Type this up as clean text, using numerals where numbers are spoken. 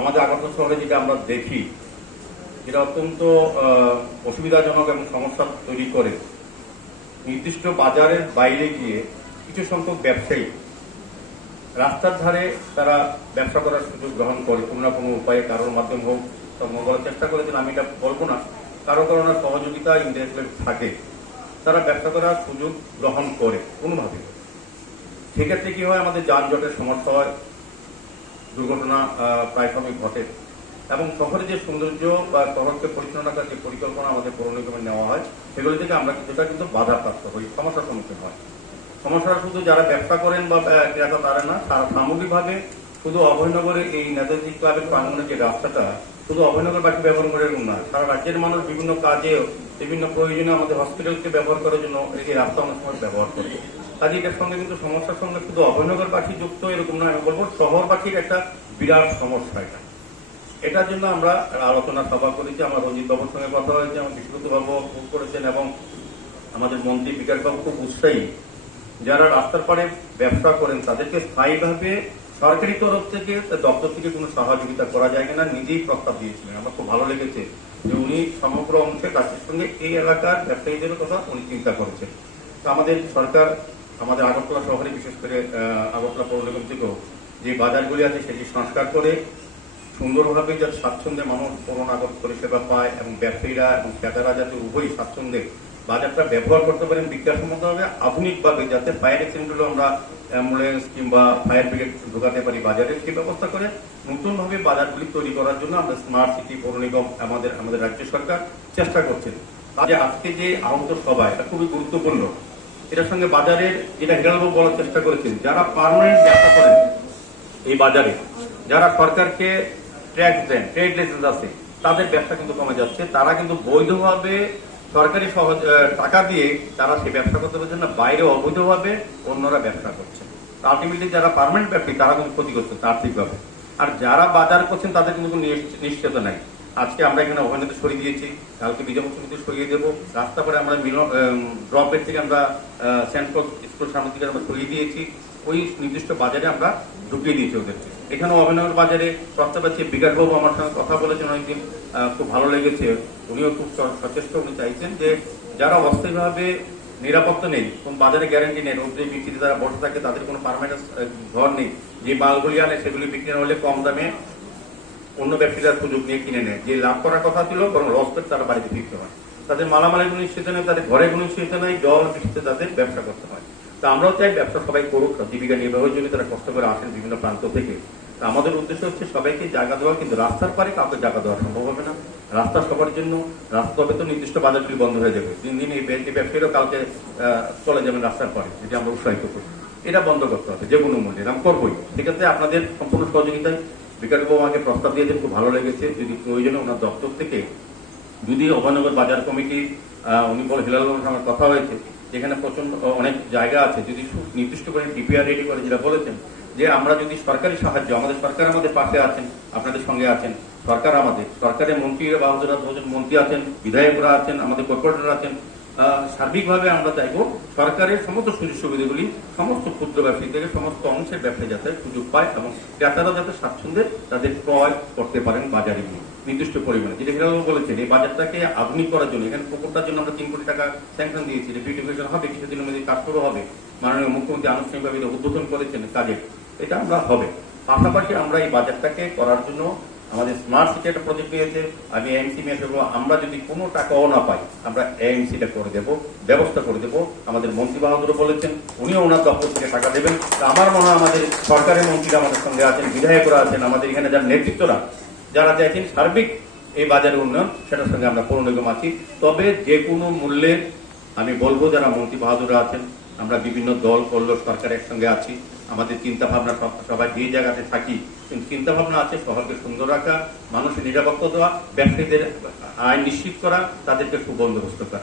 আমাদের আগরতলা শহরে যেটা আমরা দেখি, যেটা অত্যন্ত অসুবিধাজনক এবং সমস্যা তৈরি করে, নির্দিষ্ট বাজারের বাইরে গিয়ে কিছু সংখ্যক ব্যবসায়ী রাস্তার ধারে তারা ব্যবসা করার সুযোগ গ্রহণ করে কোনো না কোনো উপায়ে, কারোর মাধ্যমে হোক। বলার চেষ্টা করেছেন, আমি এটা বলবো না, কারো কারণে সহযোগিতা ইনডাইরেক্টলি থাকে, তারা ব্যবসা করার সুযোগ গ্রহণ করে কোনোভাবে। সেক্ষেত্রে কি হয়, আমাদের যানজটের সমস্যা হয়, দুর্ঘটনা প্রায় সময় ঘটে, এবং শহরে যে সৌন্দর্য বা শহরকে পরিচালনা করার যে পরিকল্পনা আমাদের পৌর নিগমে নেওয়া হয়, সেগুলি থেকে আমরা কিছুটা কিন্তু বাধাপ্রাপ্ত হই, সমস্যার সম্মুখীন হয়। সমস্যাটা শুধু যারা ব্যবসা করেন বা ক্রেতা তারা না, তারা সামগ্রিকভাবে শুধু অভয়নগরে এই নেতাজি ক্লাবের প্রাঙ্গণে যে রাস্তাটা শুধু অভয়নগরবাসী ব্যবহার করে এরকম না, সারা রাজ্যের মানুষ বিভিন্ন কাজে বিভিন্ন প্রয়োজনে আমাদের হসপিটালকে ব্যবহার করার জন্য এই রাস্তা অনেক সময় ব্যবহার করে। কাজে এটার সঙ্গে কিন্তু সমস্যার সঙ্গে শুধু অভয়নগরবাসী যুক্ত এরকম না, আমি বলবো শহরবাসীর একটা বিরাট সমস্যা এটা। এটার জন্য আমরা আলোচনা সভা করেছি, আমার রঞ্জিত বাবুর সঙ্গে কথা হয়েছে, আমার বিশ্ববাবু খুব করেছেন, এবং আমাদের মন্ত্রী বিকাশবাবু খুব উৎসাহী। যারা রাস্তার পাড়ে ব্যবসা করেন তাদেরকে স্থায়ীভাবে সরকারি তরফ থেকে দপ্তর থেকে কোনো সহযোগিতা করা যায় কিনা নিজেই প্রস্তাব দিয়েছিলেন। আমার খুব ভালো লেগেছে যে উনি সমগ্র অংশে কাজের সঙ্গে এই এলাকার ব্যবসায়ীদের কথা উনি চিন্তা করেছেন। তো আমাদের সরকার আমাদের আগরতলা শহরে, বিশেষ করে আগরতলা পৌর নিগম থেকেও যে বাজারগুলি আছে সেটি সংস্কার করে সুন্দরভাবে যাতে স্বাচ্ছন্দ্যে মানুষ পৌর নাগরিক পরিষেবা পায়, এবং ব্যবসায়ীরা এবং ক্রেতারা যাতে উভয়ই স্বাচ্ছন্দ্যে বাজারটা ব্যবহার করতে পারেন বিজ্ঞানসম্মতভাবে, আধুনিকভাবে, যাতে ফায়ার এক্সিডেন্ট আমরা অ্যাম্বুলেন্স কিংবা ফায়ার ব্রিগেড ঢোকাতে পারি বাজারে, সেই ব্যবস্থা করে নতুনভাবে বাজারগুলি তৈরি করার জন্য আমরা স্মার্ট সিটি পৌর নিগম আমাদের রাজ্য সরকার চেষ্টা করছেন। তাহলে আজকে যে আহত সভা, এটা খুবই গুরুত্বপূর্ণ। এটার সঙ্গে বাজারের যেটা হিরালবাবু বলার চেষ্টা করেছেন, যারা পার্মানেন্ট ব্যবসা করেন এই বাজারে, যারা সরকারকে ট্যাক্স দেন, ট্রেড লাইসেন্স আছে, তাদের ব্যবসা কিন্তু কমে যাচ্ছে। তারা কিন্তু বৈধভাবে সরকারি টাকা দিয়ে তারা সেই ব্যবসা করতে পারছেন না, বাইরে অবৈধভাবে অন্যরা ব্যবসা করছে। আলটিমেটলি যারা পার্মানেন্ট ব্যবসায়ী তারা কিন্তু ক্ষতিগ্রস্ত আর্থিকভাবে, আর যারা বাজার করছেন তাদের কিন্তু নিশ্চিত নাই। আজকে আমরা এখানে অভয়নগরে সরিয়ে দিয়েছি, কালকে বিজয়পুর সমিতি সরিয়ে দেবো, রাস্তা পরে আমরা ড্রপের থেকে আমরা সেন্ট্রাল স্কুল সামনের দিকে আমরা সরিয়ে দিয়েছি, ওই নির্দিষ্ট বাজারে আমরা ঢুকিয়ে দিয়েছি ওদেরকে। এখানে অভয়নগর বাজারে প্রস্তাব আছে, বিকাশবাবু আমার সঙ্গে কথা বলেছেন অনেকদিন, খুব ভালো লেগেছে, উনিও খুব সচেষ্ট, উনি চাইছেন যে যারা অস্থায়ীভাবে নিরাপত্তা নেই, কোন বাজারে গ্যারান্টি নেই, রোদ্রে বৃষ্টিতে তারা বসে থাকে, তাদের কোনো পারমানেন্ট ঘর নেই, যে মালগুলি আনে সেগুলি বিক্রি না হলে কম দামে অন্য ব্যবসায়ীরা সুযোগ নিয়ে কিনে নেয়, যে লাভ করার কথা ছিল বরং লস করে তারা বাড়িতে ফিরতে হয়, তাদের মালামালের কোনো নিশ্চিত নেই, তাদের ঘরে কোনো নিশ্চিত নেই, জল বৃষ্টিতে তাদের ব্যবসা করতে হয়। তা আমরাও চাই ব্যবসা সবাই করুক, জীবিকা নির্বাহের জন্য তারা কষ্ট করে আসেন বিভিন্ন প্রান্ত থেকে। তা আমাদের উদ্দেশ্য হচ্ছে সবাইকে জায়গা দেওয়া, কিন্তু রাস্তার পারে কাউকে জায়গা দেওয়া সম্ভব হবে না। রাস্তা সবার জন্য, রাস্তা তবে তো নির্দিষ্ট বাজারগুলি বন্ধ হয়ে যাবে, দিন দিন এই ব্যবসায়ীরাও কালকে চলে যাবেন রাস্তার পারে, যেটি আমরা উৎসাহিত করি। এটা বন্ধ করতে হবে যে কোনো মূল্যে, আমি করবোই। সেক্ষেত্রে আপনাদের সম্পূর্ণ সহযোগিতায় বিকাশবাবু আমাকে প্রস্তাব দিয়েছেন, খুব ভালো লেগেছে। যদি প্রয়োজনে ওনার দপ্তর থেকে যদি অভয়নগর বাজার কমিটি, উনি বলে হিলালবাবুর সঙ্গে কথা হয়েছে, যেখানে প্রচন্ড অনেক জায়গা আছে, যদি নির্দিষ্ট করে ডিপিআর রেডি করে, যেটা বলেছেন যে আমরা যদি সরকারি সাহায্য, আমাদের সরকার আমাদের পাশে আছেন, আপনাদের সঙ্গে আছেন, সরকার আমাদের সরকারের মন্ত্রীরা বা দুজন মন্ত্রী আছেন, বিধায়করা আছেন, আমাদের কর্পোরেটর আছেন, সার্বিকভাবে আমরা চাইব সরকারের সমস্ত সুযোগ সুবিধাগুলি সমস্ত ক্ষুদ্র ব্যবসায়ী থেকে সমস্ত অংশের ব্যবসায়ী যাতে সুযোগ পায়, এবং ক্রেতারা যাতে স্বাচ্ছন্দ্যে তাদের ক্রয় করতে পারেন বাজারে গিয়ে নির্দিষ্ট পরিমাণে। যেটা হিরালবাবু বলেছেন, এই বাজারটাকে আধুনিক করার জন্য এখানে পুকুরটার জন্য আমরা 3 কোটি টাকা স্যাংশন দিয়েছি, যে বিউটিফিকেশন হবে, কিছুদিনের মধ্যে কাজ শুরু হবে, মাননীয় মুখ্যমন্ত্রী আনুষ্ঠানিকভাবে উদ্বোধন করেছেন কাজে, এটা আমরা হবে। পাশাপাশি আমরা এই বাজারটাকে করার জন্য আমাদের স্মার্ট সিটি একটা প্রজেক্ট নিয়েছে, আমি এএমসি নিয়ে আসবো, আমরা যদি কোনো টাকাও না পাই আমরা এএমসিটা করে দেবো, ব্যবস্থা করে দেবো। আমাদের মন্ত্রী বাহাদুরও বলেছেন, উনিও ওনার দপ্তর থেকে টাকা দেবেন। আমার মনে হয় আমাদের সরকারের মন্ত্রীরা আমাদের সঙ্গে আছেন, বিধায়করা আছেন, আমাদের এখানে যারা নেতৃত্বরা যারা চাইছেন সার্বিক এই বাজারের উন্নয়ন, সেটার সঙ্গে আমরা পৌর নিগম আছি। তবে যে কোনো মূল্যে আমি বলবো, যারা মন্ত্রী বাহাদুররা আছেন, আমরা বিভিন্ন দল করলো সরকার একসঙ্গে আছি, আমাদের চিন্তা ভাবনা সবাই যে জায়গাতে থাকি, কিন্তু চিন্তা ভাবনা আছে শহরকে সুন্দর রাখা, মানুষের নিরাপত্তা দেওয়া, ব্যবসায়ীদের আয় নিশ্চিত করা, তাদেরকে সুবন্দোবস্ত করা।